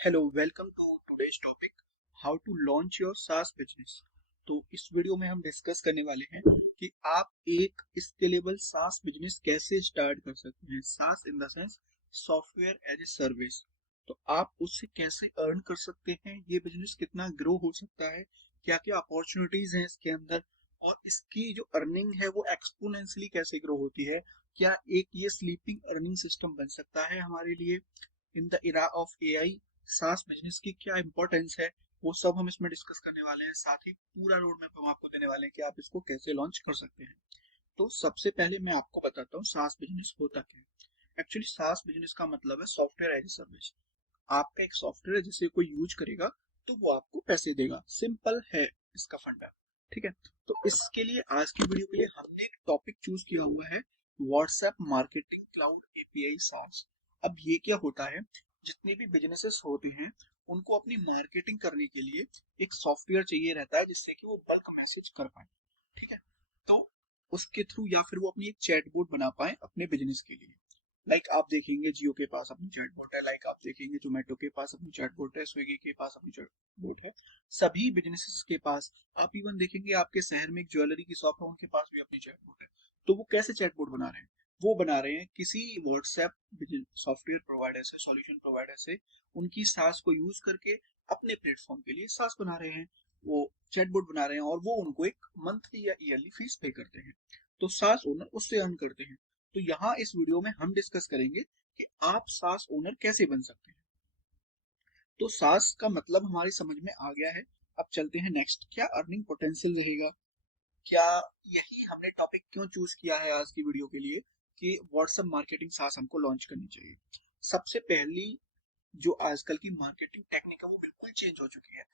Hello welcome to today's topic how to launch your SaaS business. तो इस video में हम डिस्कस करने वाले हैं कि आप एक स्केलेबल सास बिजनेस कैसे स्टार्ट कर सकते हैं। SaaS in the sense software as a service. तो आप उससे कैसे अर्न कर सकते हैं, ये बिजनेस कितना ग्रो हो सकता है, क्या क्या अपॉर्चुनिटीज हैं इसके अंदर, और इसकी जो अर्निंग है वो एक्सपोनेंशियली कैसे ग्रो होती है। क्या एक ये स्लीपिंग अर्निंग सिस्टम बन सकता है हमारे लिए in the era of AI. सास बिजनेस की क्या इंपॉर्टेंस है, वो सब हम इसमें डिस्कस करने वाले हैं। साथ ही पूरा रोड मैप हम आपको देने वाले हैं कि आप इसको कैसे लॉन्च कर सकते हैं। तो सबसे पहले मैं आपको बताता हूँ सास बिजनेस होता क्या है। एक्चुअली सास बिजनेस का मतलब है सॉफ्टवेयर एज ए सर्विस। आपका एक सॉफ्टवेयर है जिसे कोई यूज करेगा तो वो आपको पैसे देगा। सिंपल है इसका फंडा। ठीक है। तो इसके लिए आज की वीडियो के लिए हमने एक टॉपिक चूज किया हुआ है, व्हाट्सएप मार्केटिंग क्लाउड एपीआई सास। अब ये क्या होता है, जितने भी बिजनेसेस होते हैं उनको अपनी मार्केटिंग करने के लिए एक सॉफ्टवेयर चाहिए रहता है जिससे कि वो बल्क मैसेज कर पाए। ठीक है। तो उसके थ्रू या फिर वो अपनी एक चैटबॉट बना पाए अपने बिजनेस के लिए। आप देखेंगे जियो के पास अपनी चैटबॉट है, आप देखेंगे जोमेटो के पास अपनी चैटबॉट है, स्विगी के पास अपनी चैटबॉट है, सभी बिजनेसेस के पास। आप इवन देखेंगे आपके शहर में एक ज्वेलरी की शॉप है, उनके पास भी अपनी चैटबॉट है। तो वो कैसे चैटबॉट बना रहे हैं, वो बना रहे हैं किसी व्हाट्सएप सॉफ्टवेयर प्रोवाइडर से, सॉल्यूशन प्रोवाइडर से उनकी सास को यूज करके अपने प्लेटफॉर्म के लिए सास बना रहे हैं, वो चैटबॉट बना रहे हैं, और वो उनको एक मंथली या ईयरली फीस पे करते हैं। तो सास ओनर उससे अर्न करते हैं। तो यहाँ इस वीडियो में हम डिस्कस करेंगे कि आप सास ओनर कैसे बन सकते हैं। तो सास का मतलब हमारी समझ में आ गया है। अब चलते हैं नेक्स्ट, क्या अर्निंग पोटेंशियल रहेगा, क्या यही हमने टॉपिक क्यों चूज किया है आज की वीडियो के लिए कि व्हाट्सएप मार्केटिंग सास हमको लॉन्च करनी चाहिए। सबसे पहली जो आजकल की मार्केटिंग टेक्निक है वो बिल्कुल चेंज हो चुकी है।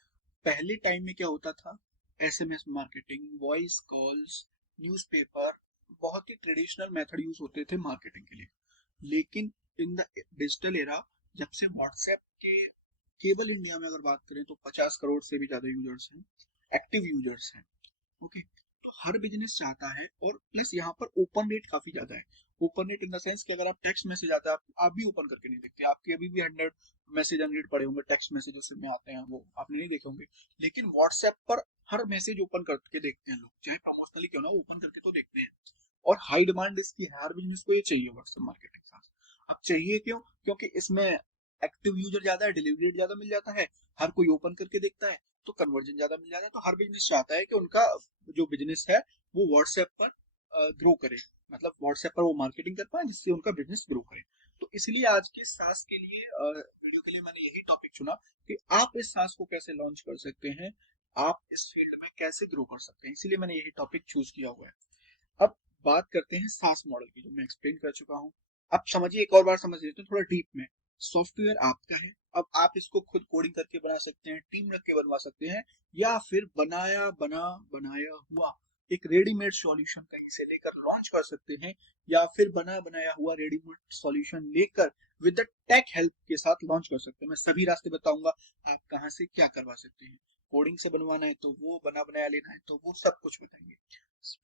पहले टाइम में क्या होता था, SMS marketing, voice calls, newspaper, बहुत ही ट्रेडिशनल मेथड यूज होते थे मार्केटिंग के लिए। लेकिन इन द डिजिटल एरा, जब से व्हाट्सएप के केवल इंडिया में अगर बात करें तो 50 करोड़ से भी ज्यादा यूजर्स हैं, एक्टिव यूजर्स हैं। ओके। तो हर बिजनेस चाहता है, और प्लस यहाँ पर ओपन रेट काफी ज्यादा है। Open rate in the sense कि अगर आप टेक्स्ट मैसेज आता है आप भी ओपन करके नहीं देखते, आपके अभी भी 100 मैसेज अनरीड पड़े होंगे, टेक्स्ट मैसेज में आते हैं वो आपने नहीं देखे होंगे। लेकिन व्हाट्सएप पर हर मैसेज ओपन करके देखते हैं लोग, चाहे प्रमोशनली क्यों ना, ओपन करके तो देखते हैं। और हाई डिमांड इसकी है, हर बिजनेस को ये चाहिए व्हाट्सएप मार्केटिंग साथ। अब चाहिए क्यों, क्योंकि इसमें एक्टिव यूजर ज्यादा है, डिलीवरी रेट ज्यादा मिल जाता है, हर कोई ओपन करके देखता है, तो कन्वर्जन ज्यादा मिल जाता है। तो हर बिजनेस चाहता है कि उनका जो बिजनेस है वो व्हाट्सएप पर ग्रो करे, मतलब व्हाट्सएप पर वो मार्केटिंग कर पाए जिससे उनका बिजनेस ग्रो करे। तो इसलिए आज के सास के लिए वीडियो के लिए मैंने यही टॉपिक चुना कि आप इस सास को कैसे लॉन्च कर सकते हैं, आप इस फील्ड में कैसे ग्रो कर सकते हैं, इसीलिए मैंने यही टॉपिक चूज किया हुआ है। अब बात करते हैं सास मॉडल की, जो मैं एक्सप्लेन कर चुका हूँ। अब समझिए, एक और बार समझ लेते हैं थोड़ा डीप में। सॉफ्टवेयर आपका है, अब आप इसको खुद कोडिंग करके बना सकते हैं, टीम रख के बनवा सकते हैं, या फिर बनाया हुआ एक रेडीमेड सॉल्यूशन कहीं से लेकर लॉन्च कर सकते हैं, या फिर बना बनाया हुआ रेडीमेड सॉल्यूशन लेकर विद द टेक हेल्प के साथ लॉन्च कर सकते हैं। मैं सभी रास्ते बताऊंगा आप कहाँ से क्या करवा सकते हैं। कोडिंग से बनवाना है तो वो, बना बनाया लेना है तो वो, सब कुछ बताएंगे।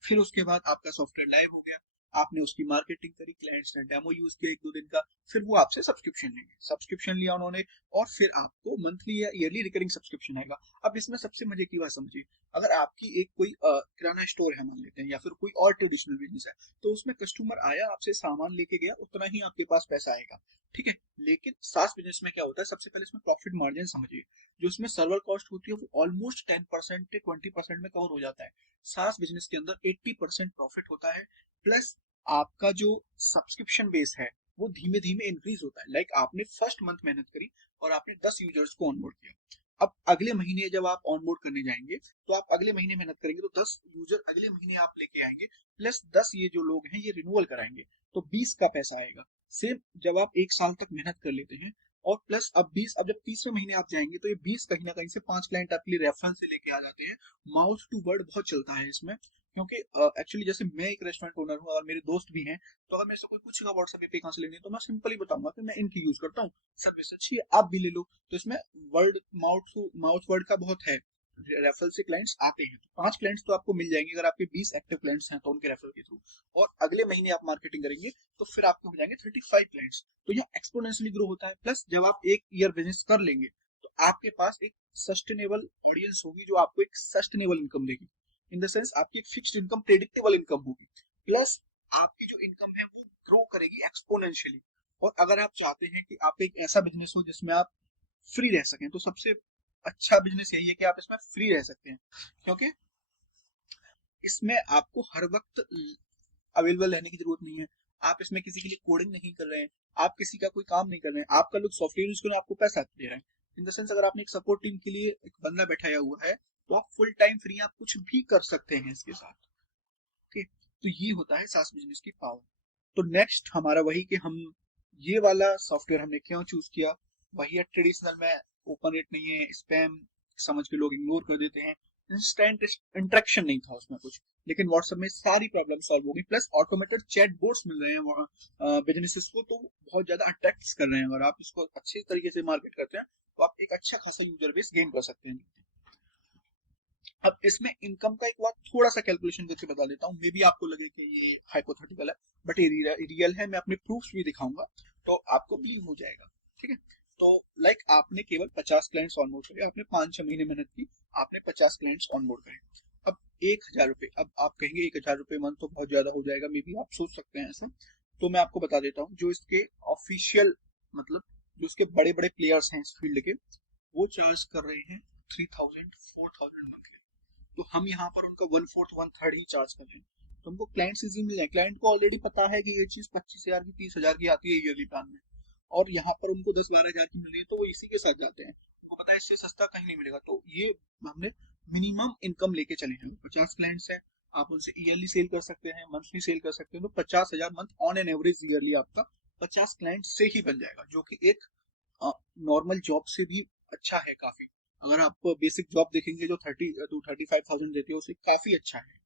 फिर उसके बाद आपका सॉफ्टवेयर लाइव हो गया, आपने उसकी मार्केटिंग करी, क्लाइंट्स ने डेमो यूज किया 1-2 दिन का, फिर वो आपसे सब्सक्रिप्शन लेंगे, सब्सक्रिप्शन लिया उन्होंने, और फिर आपको मंथली या ईयरली रिकरिंग सब्सक्रिप्शन आएगा। अब इसमें सबसे मजे की बात समझिए, अगर आपकी एक कोई किराना स्टोर है मान लेते हैं, या फिर कोई और ट्रेडिशनल बिजनेस है, तो उसमें कस्टमर आया, आपसे सामान लेके गया, उतना ही आपके पास पैसा आएगा। ठीक है। लेकिन सास बिजनेस में क्या होता है, सबसे पहले इसमें प्रॉफिट मार्जिन समझिए। जो इसमें सर्वर कॉस्ट होती है वो ऑलमोस्ट 10% से 20% में कवर हो जाता है। सास बिजनेस के अंदर 80% प्रॉफिट होता है, प्लस आपका जो सब्सक्रिप्शन बेस है वो धीमे धीमे इंक्रीज होता है। आपने फर्स्ट मंथ मेहनत करी और आपने 10 यूजर्स को ऑनबोर्ड किया। अब अगले महीने जब आप ऑनबोर्ड करने जाएंगे, तो आप अगले महीने मेहनत करेंगे तो 10 यूजर अगले महीने आप लेके आएंगे, प्लस 10 ये जो लोग हैं ये रिन्यूअल कराएंगे, तो 20 का पैसा आएगा। सेम जब आप एक साल तक मेहनत कर लेते हैं, और प्लस अब 20, अब जब 30वें महीने आप जाएंगे तो ये 20 कहीं ना कहीं से 5 क्लाइंट आपके लिए रेफरल से लेके आ जाते हैं। माउथ टू वर्ड बहुत चलता है इसमें, क्योंकि एक्चुअली जैसे मैं एक रेस्टोरेंट ओनर हूँ और मेरे दोस्त भी हैं, तो अगर मेरे से कोई पूछेगा व्हाट्सएप पे कहाँ से लेनी है, तो मैं सिंपली बताऊंगा कि मैं इनकी यूज करता हूँ, सर्विस अच्छी है, आप भी ले लो। तो इसमें word mouth to mouth word का बहुत है। रेफरल से क्लाइंट्स आते हैं, तो 5 क्लाइंट्स तो आपको मिल जाएंगे अगर आपके 20 एक्टिव क्लाइंट्स हैं तो उनके रेफरल के थ्रू, और अगले महीने आप मार्केटिंग करेंगे तो फिर आपके हो जाएंगे 35 क्लाइंट्स। तो यह एक्सपोनेंशियली ग्रो होता है। प्लस जब आप एक ईयर बिजनेस कर लेंगे तो आपके पास एक सस्टेनेबल ऑडियंस होगी जो आपको एक सस्टेनेबल इनकम देगी, इन द सेंस आपकी एक फिक्स्ड इनकम, प्रेडिक्टेबल इनकम होगी। प्लस आपकी जो इनकम है वो ग्रो करेगी एक्सपोनेंशियली। और अगर आप चाहते हैं कि आप एक ऐसा बिजनेस हो जिसमें आप फ्री रह सकें, तो सबसे अच्छा बिजनेस यही है कि आप इसमें फ्री रह सकते हैं, क्योंकि इसमें आपको हर वक्त अवेलेबल रहने की जरूरत नहीं है। आप इसमें किसी के लिए कोडिंग नहीं कर रहे हैं, आप किसी का कोई काम नहीं कर रहे हैं, आपका लोग सॉफ्टवेयर यूज कर आपको पैसा दे रहे हैं। इन द सेंस अगर आपने एक सपोर्ट टीम के लिए एक बंदा बैठाया हुआ है तो आप फुल टाइम फ्री, आप कुछ भी कर सकते हैं इसके साथ। ओके, तो ये होता है सास बिजनेस की पावर। तो नेक्स्ट हमारा वही कि हम ये वाला सॉफ्टवेयर हमने क्यों चूज किया, वही है ट्रेडिशनल में ओपन रेट नहीं है, स्पैम समझ के लोग इग्नोर कर देते हैं, इंस्टेंट इंटरेक्शन नहीं था उसमें कुछ, लेकिन व्हाट्सएप में सारी प्रॉब्लम सॉल्व होगी। प्लस ऑटोमेटेड चैट बोर्ड्स मिल रहे हैं बिजनेसेस को, तो बहुत ज्यादा अट्रैक्ट कर रहे हैं। अगर आप इसको अच्छे तरीके से मार्केट करते हैं तो आप एक अच्छा खासा यूजर बेस गेन कर सकते हैं। अब इसमें इनकम का एक बार थोड़ा सा कैलकुलेशन करके बता देता हूँ, मे बी आपको लगे कि ये हाइपोथेटिकल है, बट ये रियल है। मैं अपने प्रूफ्स भी दिखाऊंगा तो आपको बिलीव हो जाएगा। ठीक है, तो लाइक आपने केवल 50 क्लाइंट्स ऑनबोर्ड करे, आपने 5-6 महीने मेहनत की, आपने 50 क्लाइंट्स ऑनबोर्ड करे। अब 1000 रुपए, अब आप कहेंगे 1000 रुपए मंथ तो बहुत ज्यादा हो जाएगा, मे बी आप सोच सकते हैं ऐसा। तो मैं आपको बता देता हूँ, जो इसके ऑफिशियल मतलब जो इसके बड़े बड़े प्लेयर्स हैं इस फील्ड के, वो चार्ज कर रहे हैं 3000 4000 मंथली। तो हम यहाँ पर उनका 1/4 1/3 ही चार्ज कर रहे हैं, तो हमको क्लाइंट्स इजी मिल जाए। क्लाइंट को ऑलरेडी पता है कि ये चीज 25,000 की 30,000 की आती है ईयरली प्लान में, और यहाँ पर उनको 10-12 हजार की मिल रही है, तो वो इसी के साथ जाते हैं। वो पता है इससे सस्ता कहीं नहीं मिलेगा। तो ये हमने मिनिमम इनकम लेके चले हैं। 50 क्लाइंट्स हैं, आप उनसे ईयरली सेल कर सकते हैं, मंथली सेल कर सकते हैं, तो 50,000 month on an average yearly आपका 50 क्लाइंट से ही बन जाएगा, जो कि एक नॉर्मल जॉब से भी अच्छा है काफी। अगर आप बेसिक जॉब देखेंगे जो 30 to 35,000 देती है, उससे काफी अच्छा है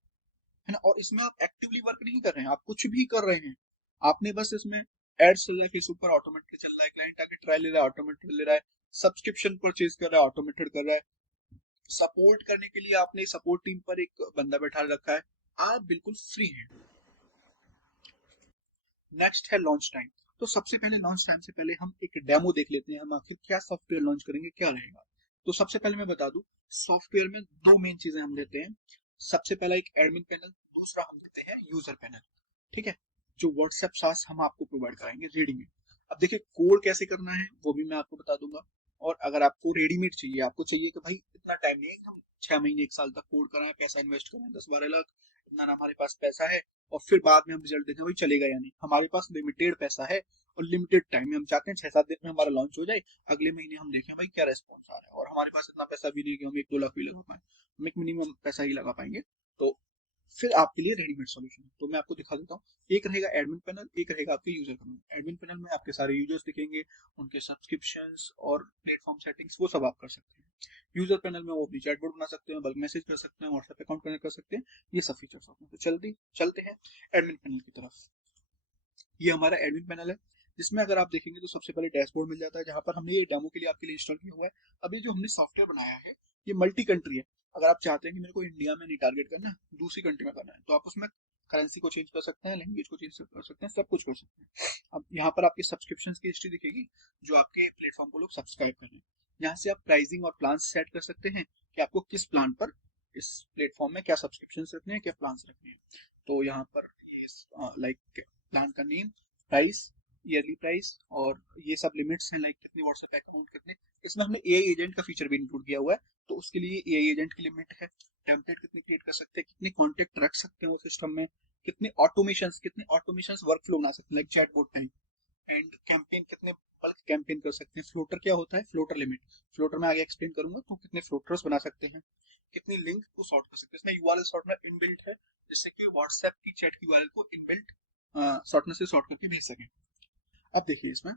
ना। और इसमें आप एक्टिवली वर्क नहीं कर रहे हैं, आप कुछ भी कर रहे हैं, आपने बस इसमें एड्स चल रहा है फेसबुक पर, ऑटोमेटेड चल रहा है, क्लाइंट आके ट्रायल ले रहा है, ऑटोमेटेड ले रहा है, सब्सक्रिप्शन परचेज कर रहा है, ऑटोमेटेड कर रहा है, सपोर्ट करने के लिए आपने सपोर्ट टीम पर एक बंदा बैठा रखा है, आप बिल्कुल फ्री हैं। नेक्स्ट है लॉन्च टाइम। तो सबसे पहले लॉन्च टाइम से पहले हम एक डेमो देख लेते हैं, हम आखिर क्या सॉफ्टवेयर लॉन्च करेंगे, क्या रहेगा। तो सबसे पहले मैं बता दूं, सॉफ्टवेयर में दो मेन चीजें हम लेते हैं। सबसे पहला एक एडमिन पैनल, दूसरा हम देते हैं यूजर पैनल। ठीक है, जो व्हाट्सएप सास हम आपको प्रोवाइड कराएंगे रेडीमेड। अब देखिए कोड कैसे करना है वो भी मैं आपको बता दूंगा। और अगर आपको रेडीमेड चाहिए, आपको चाहिए कि भाई इतना टाइम नहीं है कि हम 6 महीने 1 साल तक कोड कराएं, पैसा इन्वेस्ट करें 10-12 लाख, इतना ना हमारे पास पैसा है, और फिर बाद में हम रिजल्ट देखें भाई चलेगा या नहीं। हमारे पास लिमिटेड पैसा है और लिमिटेड टाइम है, हम चाहते हैं 6-7 दिन में हमारा लॉन्च हो जाए, अगले महीने हम देखें भाई क्या रेस्पॉन्स आ रहा है। और हमारे पास इतना पैसा भी नहीं कि हम 1-2 लाख भी लगा पाए, हम एक मिनिमम पैसा ही लगा पाएंगे। तो फिर आपके लिए रेडीमेड सॉल्यूशन है। तो मैं आपको दिखा देता हूँ, एक रहेगा एडमिन पैनल, एक रहेगा आपके यूजर पैनल। एडमिन पैनल में आपके सारे यूजर्स दिखेंगे, उनके सब्सक्रिप्शंस और प्लेटफॉर्म सेटिंग्स वो सब आप कर सकते हैं। यूजर पैनल में वो अपनी चैटबॉट बना सकते हैं, बल्क मैसेज कर सकते हैं, व्हाट्सएप अकाउंट कनेक्ट कर सकते हैं, ये सब फीचर्स होते हैं। तो जल्दी चलते हैं एडमिन पैनल की तरफ। ये हमारा एडमिन पैनल है, जिसमें अगर आप देखेंगे तो सबसे पहले डैशबोर्ड मिल जाता है, जहां पर हमने ये डेमो के लिए आपके लिए इंस्टॉल किया हुआ है। अब ये जो हमने सॉफ्टवेयर बनाया है ये मल्टी कंट्री है। अगर आप चाहते हैं कि मेरे को इंडिया में नहीं टारगेट करना है, दूसरी कंट्री में करना है, तो आप उसमें करेंसी को चेंज कर सकते हैं, लैंग्वेज को चेंज कर सकते हैं, सब कुछ कर सकते हैं। अब यहाँ पर आपकी सब्सक्रिप्शन की हिस्ट्री दिखेगी, जो आपके प्लेटफॉर्म को लोग सब्सक्राइब कर रहे हैं। यहाँ से आप प्राइसिंग और प्लान सेट कर सकते हैं कि आपको किस प्लान पर इस प्लेटफॉर्म में क्या सब्सक्रिप्शन रखने हैं, क्या प्लान रखने हैं। तो यहाँ पर ये लाइक प्लान का नेम, प्राइस, ईयरली प्राइस, और ये सब लिमिट्स हैं, लाइक कितने व्हाट्सएप अकाउंट, कितने। इसमें हमने एआई एजेंट का फीचर भी इंक्लूड किया हुआ है, तो उसके लिए एआई एजेंट की लिमिट है, टेम्पलेट कितने क्रिएट कर सकते हैं, कितने कॉन्टेक्ट रख सकते हैं वो सिस्टम में, कितने ऑटोमेशंस वर्कफ्लो बना सकते हैं like chatbot type, and campaign कितने बल्क कैंपेन कर सकते हैं। फ्लोटर क्या होता है, फ्लोटर लिमिट, फ्लोटर में आगे एक्सप्लेन करूंगा। तो कितने फ्लोटर्स बना सकते हैं, कितनी लिंक को सॉर्ट कर सकते हैं। इसमें यूआरएल सॉर्टनर इनबिल्ट है, जिससे कि व्हाट्सएप की चैट की यूआरएल को इनबिल्ट सॉर्टनर से सॉर्ट करके भेज सकें। अब देखिए इसमें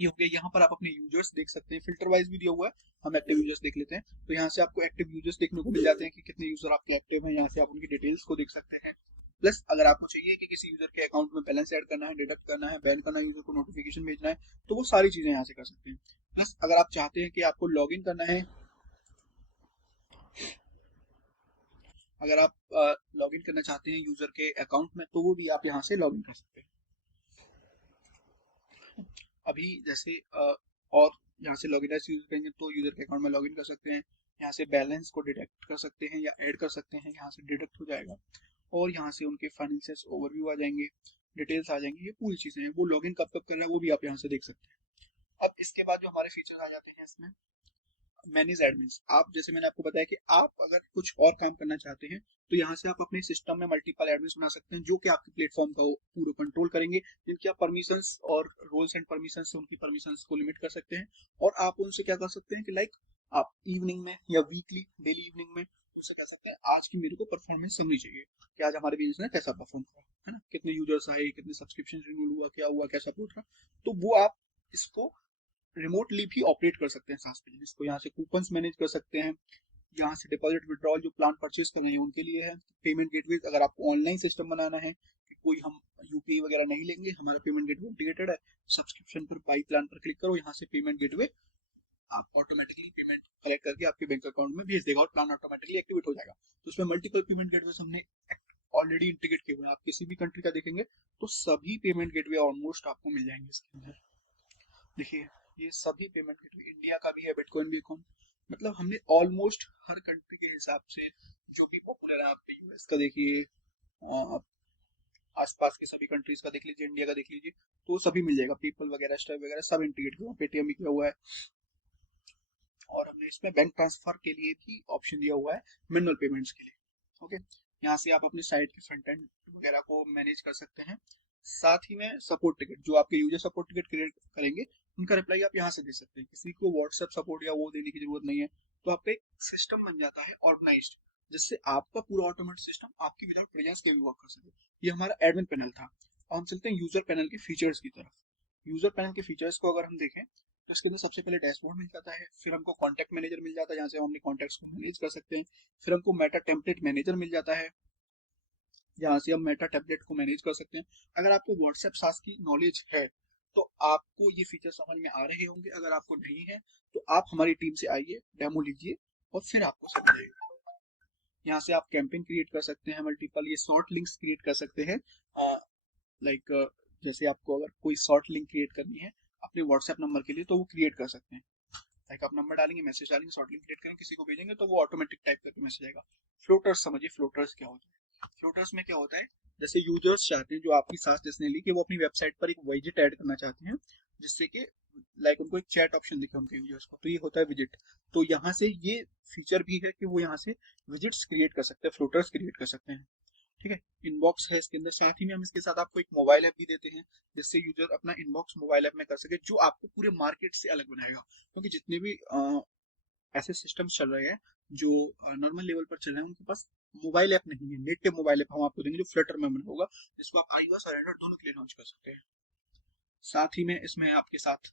ये हो गया, यहाँ पर आप अपने यूजर्स देख सकते हैं, फिल्टर वाइज भी दिया हुआ है। हम एक्टिव यूजर्स देख लेते हैं, तो यहाँ से आपको एक्टिव यूजर्स देखने को मिल जाते हैं कि कितने यूजर आपके एक्टिव हैं। यहाँ से आप उनकी डिटेल्स को देख सकते हैं। प्लस अगर आपको चाहिए कि किसी यूजर के अकाउंट में बैलेंस ऐड करना है, डिडक्ट करना है, बैन करना है, यूजर को नोटिफिकेशन भेजना है, तो वो सारी चीजें यहाँ से कर सकते हैं। प्लस अगर आप चाहते हैं कि आपको लॉग इन करना है अगर आप लॉगिन करना चाहते हैं यूजर के अकाउंट में तो वो भी आप यहाँ से लॉगिन कर सकते हैं। अभी जैसे और यहाँ से लॉगिन ऐसे यूज करेंगे तो यूजर के अकाउंट में लॉगिन कर सकते हैं, यहाँ से बैलेंस को डिटेक्ट कर सकते हैं या ऐड कर सकते हैं, यहाँ से डिडक्ट हो जाएगा और यहाँ से उनके फाइनेंशियल ओवरव्यू आ जाएंगे, डिटेल्स आ जाएंगी, ये पूरी चीजें हैं। वो लॉगिन कब कब कर रहा है वो भी आप यहाँ से देख सकते हैं। अब इसके बाद जो हमारे फीचर्स आ जाते हैं इसमें मैनेज एडमिन्स। आप जैसे मैंने आपको बताया कि आप अगर कुछ और काम करना चाहते हैं तो यहाँ से आप अपने सिस्टम में मल्टीपल एडमिन्स बना सकते हैं जो कि आपके प्लेटफॉर्म का पूरा कंट्रोल करेंगे, जिनकी आप परमिशंस और रोल्स एंड परमिशंस से उनकी परमिशंस को लिमिट कर सकते हैं। और आप उनसे क्या कर सकते हैं कि लाइक आप इवनिंग में या वीकली डेली इवनिंग में उनसे कह सकते हैं आज की मेरे को परफॉर्मेंस समझनी चाहिए कि आज हमारे बिजनेस ने कैसा परफॉर्म करा, है ना, कितने यूजर्स आए, कितने सब्सक्रिप्शन रिन्यूअल हुआ, कैसा अपलोड करा। तो वो आप इसको रिमोटली भी ऑपरेट कर सकते हैं सास बिजनेस को। यहाँ से कूपन्स मैनेज कर सकते हैं, यहाँ से डिपॉजिट विड्रॉल जो प्लान परचेज कर रहे हैं उनके लिए है। पेमेंट गेटवे अगर आपको ऑनलाइन सिस्टम बनाना है कि कोई हम यूपीआई वगैरह नहीं लेंगे, हमारा पेमेंट गेटवे इंटीग्रेटेड है, सब्सक्रिप्शन पर बाई प्लान पर क्लिक करो, यहाँ से पेमेंट गेटवे आप ऑटोमेटिकली पेमेंट कलेक्ट करके आपके बैंक अकाउंट में भेज देगा और प्लान ऑटोमेटिकली एक्टिवेट हो जाएगा। तो उसमें मल्टीपल पेमेंट गेटवे हमने ऑलरेडी इंटीग्रेट किए हुए हैं। आप किसी भी कंट्री का देखेंगे तो सभी पेमेंट गेटवे ऑलमोस्ट आपको मिल जाएंगे इसके अंदर। देखिए ये सभी पेमेंट गेटवे इंडिया का भी है, बिटकॉइन बीकॉइन, मतलब हमने ऑलमोस्ट हर कंट्री के हिसाब से जो भी पॉपुलर है, आप यूएस का देखिए, आप आसपास के सभी कंट्रीज का देख लीजिए, इंडिया का देख लीजिए, तो सभी मिल जाएगा। पीपल वगैरह स्टाइप वगैरह सब इंटीग्रेट किया हुआ, पेटीएम भी किया हुआ है। और हमने इसमें बैंक ट्रांसफर के लिए भी ऑप्शन दिया हुआ है मैनुअल पेमेंट्स के लिए। ओके, यहाँ से आप अपनी साइट के फ्रंट एंड वगैरह को मैनेज कर सकते हैं। साथ ही में सपोर्ट टिकट जो आपके यूजर सपोर्ट टिकट क्रिएट करेंगे उनका रिप्लाई आप यहाँ से दे सकते हैं, किसी को व्हाट्सएप सपोर्ट या वो देने की जरूरत नहीं है। तो आपका एक सिस्टम बन जाता है ऑर्गेनाइज्ड, जिससे आपका पूरा ऑटोमेटिक सिस्टम आपकी विदाउट प्रेजेंस के भी वर्क कर सके। ये हमारा एडमिन पैनल था। अब हम चलते हैं यूजर पैनल के फीचर्स की तरफ। यूजर पैनल के फीचर्स को अगर हम देखें तो इसके अंदर सबसे पहले डैशबोर्ड मिल जाता है, फिर हमको कॉन्टैक्ट मैनेजर मिल जाता है जहाँ से हम अपने कॉन्टैक्ट्स को मैनेज कर सकते हैं, फिर हमको मेटा टेम्पलेट मैनेजर मिल जाता है जहाँ से हम मेटा टेम्पलेट को मैनेज कर सकते हैं। अगर आपको व्हाट्सएप सास की नॉलेज है तो आपको ये फीचर समझ में आ रहे होंगे, अगर आपको नहीं है तो आप हमारी टीम से आइए, डेमो लीजिए और फिर आपको समझ आएगा। यहाँ से आप कैंपेन क्रिएट कर सकते हैं, मल्टीपल ये शॉर्ट लिंक्स क्रिएट कर सकते हैं। लाइक जैसे आपको अगर कोई शॉर्ट लिंक क्रिएट करनी है अपने व्हाट्सएप नंबर के लिए तो वो क्रिएट कर सकते हैं। लाइक आप नंबर डालेंगे, मैसेज डालेंगे, शॉर्ट लिंक क्रिएट करेंगे, किसी को भेजेंगे तो वो ऑटोमेटिक टाइप करके मैसेज आएगा। फ्लोटर्स समझिए, फ्लोटर्स क्या होता है। फ्लोटर्स में क्या होता है, जैसे यूजर्स चाहते हैं जो आपकी सास जिसने ली कि वो अपनी वेबसाइट पर एक विजेट ऐड करना चाहते हैं जिससे कि लाइक उनको एक चैट ऑप्शन दिखे उनके यूजर्स को, तो ये होता है विजिट। तो यहाँ से ये फीचर भी है कि वो यहाँ से विजिट्स क्रिएट कर सकते हैं, फ्लोटर्स क्रिएट कर सकते हैं। ठीक है, इनबॉक्स है इसके अंदर। साथ ही में हम इसके साथ आपको एक मोबाइल ऐप भी देते हैं जिससे यूजर अपना इनबॉक्स मोबाइल ऐप में कर सके, जो आपको पूरे मार्केट से अलग बनाएगा। क्योंकि जितने भी ऐसे सिस्टम्स चल रहे हैं जो नॉर्मल लेवल पर चल रहे हैं उनके पास मोबाइल ऐप नहीं है। नेटिव मोबाइल ऐप हम आपको देंगे जो फ्लटर में बना होगा, जिसको आप iOS और एंड्रॉइड दोनों के लिए लॉन्च कर सकते हैं। साथ ही में इसमें आपके साथ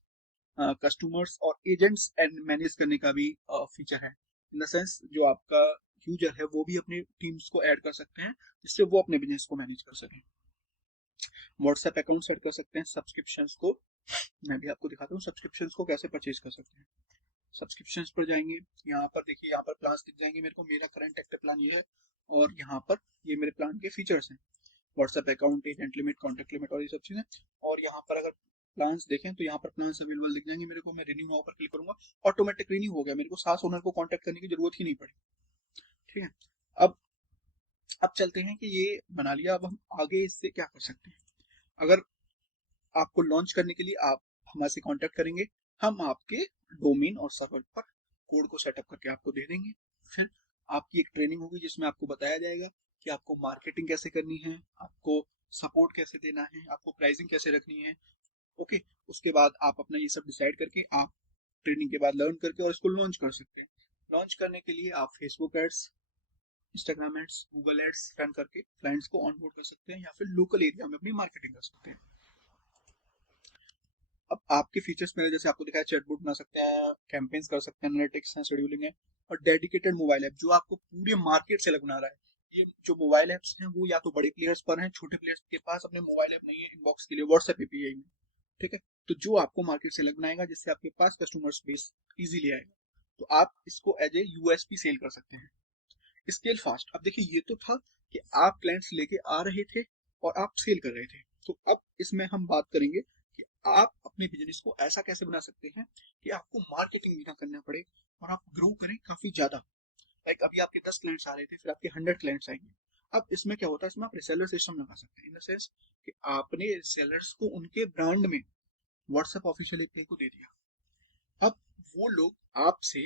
कस्टमर्स और एजेंट्स एंड मैनेज करने का भी फीचर है। इन द सेंस जो आपका यूजर है वो भी अपने टीम्स को ऐड कर सकते हैं जिससे वो अपने बिजनेस को मैनेज कर सकें। व्हाट्सएप अकाउंट सेट कर सकते हैं। सब्सक्रिप्शंस को मैं भी आपको दिखाता हूँ सब्सक्रिप्शंस को कैसे परचेज कर सकते हैं। सब्सक्रिप्शंस पर जाएंगे, यहाँ पर देखिए, यहाँ पर प्लान्स दिख जाएंगे मेरे को, मेरा करंट एक्टिव प्लान ये है और यहाँ पर ये मेरे प्लान के फीचर्स हैं, WhatsApp account, agent limit, contact limit और ये सब चीजें। और यहाँ पर अगर प्लान्स देखें तो यहाँ पर प्लान्स अवेलेबल दिख जाएंगे मेरे को। मैं रिन्यू नाउ पर क्लिक करूंगा, ऑटोमेटिक रिन्यू हो गया, मेरे को सास ओनर को कॉन्टैक्ट करने की जरूरत ही नहीं पड़ी। ठीक है, अब अब चलते हैं कि ये बना लिया, अब हम आगे इससे क्या कर सकते हैं। अगर आपको लॉन्च करने के लिए आप हमारे से कांटेक्ट करेंगे, हम आपके डोमेन और सर्वर पर कोड को सेटअप करके आपको दे देंगे। फिर आपकी एक ट्रेनिंग होगी जिसमें आपको बताया जाएगा कि आपको मार्केटिंग कैसे करनी है, आपको सपोर्ट कैसे देना है, आपको प्राइसिंग कैसे रखनी है। ओके, उसके बाद आप अपना ये सब डिसाइड करके आप ट्रेनिंग के बाद लर्न करके और इसको लॉन्च कर सकते हैं। लॉन्च करने के लिए आप Facebook ads, Instagram ads, Google ads run करके क्लाइंट्स को ऑनबोर्ड कर सकते हैं या फिर लोकल एरिया में अपनी मार्केटिंग कर सकते हैं। अब आपके फीचर्स में जैसे आपको दिखाया, चैटबॉट बना सकते हैं, कैंपेन्स कर सकते हैं, एनालिटिक्स है, शेड्यूलिंग है और डेडिकेटेड मोबाइल ऐप जो आपको पूरे मार्केट से अलग बना रहा है। ये जो मोबाइल ऐप्स हैं वो या तो बड़े प्लेयर्स पर हैं, छोटे प्लेयर्स के पास अपने मोबाइल ऐप नहीं है इनबॉक्स के लिए, व्हाट्सएप एपीआई में। ठीक है, तो जो आपको मार्केट से अलग बनाएगा जिससे आपके पास कस्टमर्स बेस इजीली आएगा। तो आप इसको एज ए यूएसपी सेल कर सकते हैं। स्केल फास्ट, अब देखिए ये तो था कि आप क्लाइंट्स लेके आ रहे थे और आप सेल कर रहे थे। तो अब इसमें हम बात करेंगे कि आप अपने बिजनेस को ऐसा कैसे बना सकते हैं कि आपको मार्केटिंग भी ना करना पड़े और आप ग्रो करें काफी ज्यादा। लाइक अभी आपके 10 क्लाइंट्स आ रहे थे, फिर आपके 100 क्लाइंट्स आएंगे। अब इसमें क्या होता है, इसमें आप रिसेलर सिस्टम लगा सकते हैं, इन द सेंस कि आपने रिसेलर्स को उनके ब्रांड में व्हाट्सएप ऑफिशियल एपीआई को दे दिया। अब वो लोग आपसे,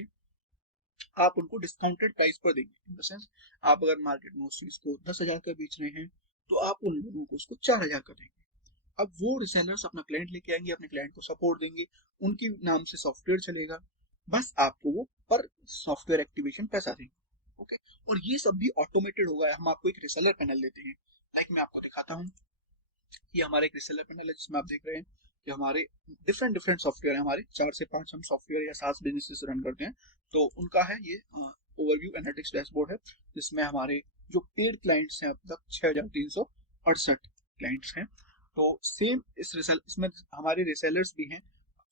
आप उनको डिस्काउंटेड प्राइस पर देंगे, इन द सेंस आप अगर मार्केट में उस चीज को 10,000 का बेच रहे हैं तो आप उन लोगों को उसको 4,000 का देंगे। अब वो रिसेलर्स अपना क्लाइंट लेके आएंगे, अपने क्लाइंट को सपोर्ट देंगे, उनके नाम से सॉफ्टवेयर चलेगा, बस आपको वो पर सॉफ्टवेयर एक्टिवेशन पैसा देंगे। ओके, और ये सब भी ऑटोमेटेड होगा। हम आपको एक रिसेलर पैनल देते हैं, लाइक मैं आपको दिखाता हूँ। ये हमारा एक रिसेलर पैनल है जिसमें आप देख रहे हैं कि हमारे डिफरेंट डिफरेंट सॉफ्टवेयर है, हमारे 4 से 5 हम सॉफ्टवेयर या SaaS बिजनेसेस रन करते हैं। तो उनका है ये ओवरव्यू एनालिटिक्स डैशबोर्ड है, जिसमें हमारे जो पेड क्लाइंट्स हैं अब तक 6,368 क्लाइंट्स हैं। तो सेम इसमें हमारे रिसेलर्स भी हैं,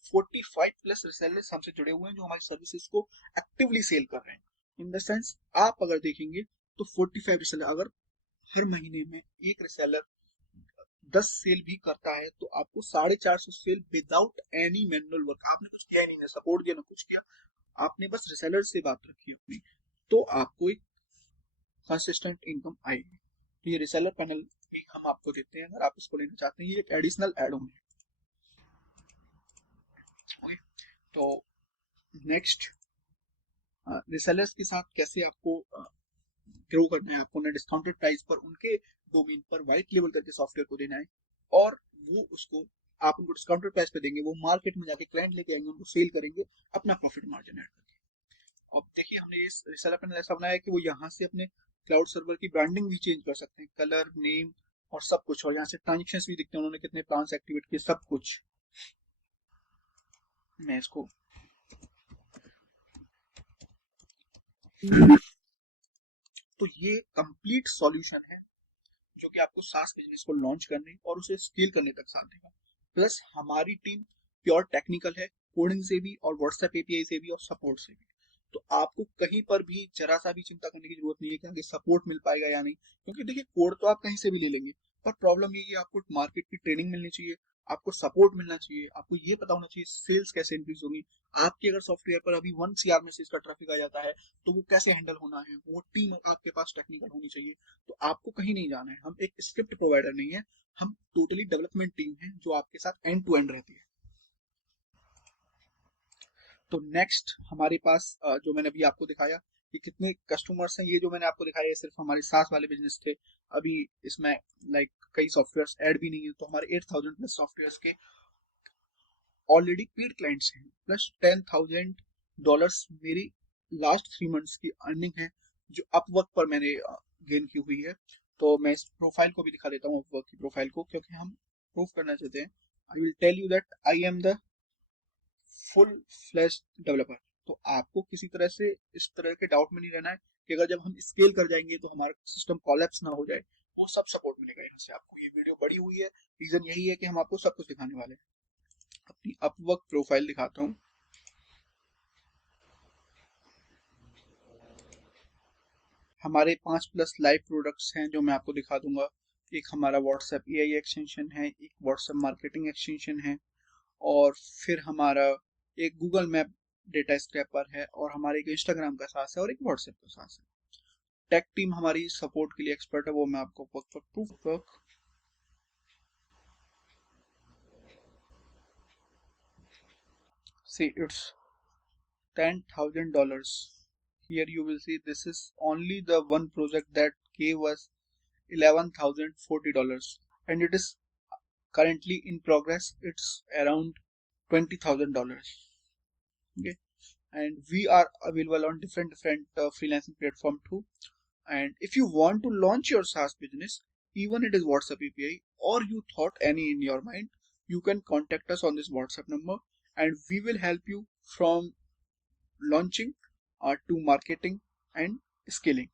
45 प्लस रिसेलर्स हमसे जुड़े हुए हैं जो हमारी सर्विसेज को एक्टिवली सेल कर रहे हैं। इन द सेंस आप अगर देखेंगे तो 45 रिसेलर, अगर हर महीने में एक रिसेलर 10 सेल भी करता है तो आपको 450 sale without any manual work, आपने कुछ किया ही नहीं, ना सपोर्ट दिया ना कुछ किया, आपने बस रिसेलर से बात रखी अपनी, तो आपको एक कंसिस्टेंट इनकम आएगी। तो ये रिसेलर पैनल एक हम आपको देते हैं, अगर आप इसको लेना चाहते हैं, ये एक एडिशनल एड ऑन है। ओके, तो नेक्स्ट, रिसेलर्स के साथ कैसे आपको ग्रो करना है, आपको ना डिस्काउंटेड प्राइस पर उनके डोमेन पर व्हाइट लेबल करके सॉफ्टवेयर को देना है, और वो उसको आप उनको डिस्काउंटेड प्राइस पे देंगे, वो मार्केट में जाके क्लाइंट लेके आएंगे, उनको सेल करेंगे अपना प्रॉफिट मार्जिन ऐड करके। अब देखिए हमने ये रिसेलर पैनल ऐसा बनाया है कि वो यहाँ से अपने क्लाउड सर्वर की ब्रांडिंग भी चेंज कर सकते हैं, कलर, नेम और सब कुछ, और यहाँ से ट्रांजेक्शंस भी दिखते हैं, उन्होंने कितने प्लान्स एक्टिवेट किए, सब कुछ। मैं इसको तो ये कंप्लीट सॉल्यूशन है जो कि आपको SaaS बिजनेस को लॉन्च करने और उसे स्केल करने तक साथ देगा। प्लस हमारी टीम प्योर टेक्निकल है, कोडिंग से भी और व्हाट्सएप एपीआई से भी और सपोर्ट से भी। तो आपको कहीं पर भी जरा सा भी चिंता करने की जरूरत नहीं है कि आगे सपोर्ट मिल पाएगा या नहीं, क्योंकि देखिए कोड तो आप कहीं से भी ले लेंगे, पर प्रॉब्लम ये है कि आपको मार्केट की ट्रेनिंग मिलनी चाहिए, आपको सपोर्ट मिलना चाहिए, आपको ये पता होना चाहिए सेल्स कैसे इंक्रीज होगी। आपके अगर सॉफ्टवेयर पर अभी 1 CR मैसेज का ट्रैफिक आ जाता है तो वो कैसे हैंडल होना है, वो टीम आपके पास टेक्निकल होनी चाहिए। तो आपको कहीं नहीं जाना है, हम एक स्क्रिप्ट प्रोवाइडर नहीं है, हम टोटली डेवलपमेंट टीम है जो आपके साथ एंड टू एंड रहती है। तो नेक्स्ट हमारे पास जो मैंने अभी आपको दिखाया कि कितने कस्टमर्स हैं, ये जो मैंने आपको दिखाया है सिर्फ हमारे SaaS वाले बिजनेस थे। अभी इसमें लाइक कई सॉफ्टवेयर्स ऐड भी नहीं है, तो हमारे 8,000 प्लस सॉफ्टवेयर्स के ऑलरेडी पेड क्लाइंट्स हैं, प्लस $10,000 मेरी लास्ट 3 मंथ्स की अर्निंग है जो अपवर्क पर मैंने गेन की हुई है। तो मैं इस प्रोफाइल को भी दिखा देता हूँ, अपवर्क की प्रोफाइल को, क्योंकि हम प्रूव करना चाहते हैं। I will tell you that I am the full flash developer. तो आपको किसी तरह से इस तरह के डाउट में नहीं रहना है कि अगर जब हम स्केल कर जाएंगे तो हमारा सिस्टम कोलैप्स ना हो जाए, वो सब सपोर्ट मिलेगा यहाँ से आपको। ये वीडियो बड़ी हुई है, रीजन यही है कि हम आपको सब कुछ दिखाने वाले हैं। अपनी अपवर्क प्रोफाइल दिखाता हूँ। हमारे 5+ लाइव प्रोडक्ट्स हैं जो मैं आपको दिखा दूंगा। एक हमारा व्हाट्सएप एआई एक्सटेंशन है, एक व्हाट्सएप मार्केटिंग एक्सटेंशन है, और फिर हमारा एक गूगल मैप डेटा स्क्रैपर है, और हमारे एक इंस्टाग्राम का साथ है और एक व्हाट्सएप का साथ है। टेक टीम हमारी सपोर्ट के लिए एक्सपर्ट है, वो मैं आपको proof work see it's $10,000. Here you will see this is only the one project that gave us $11,040, and it is currently in progress. It's around $20,000. Okay, and we are available on different freelancing platform too. And if you want to launch your SaaS business, even it is WhatsApp API, or you thought any in your mind, you can contact us on this WhatsApp number, and we will help you from launching to marketing and scaling.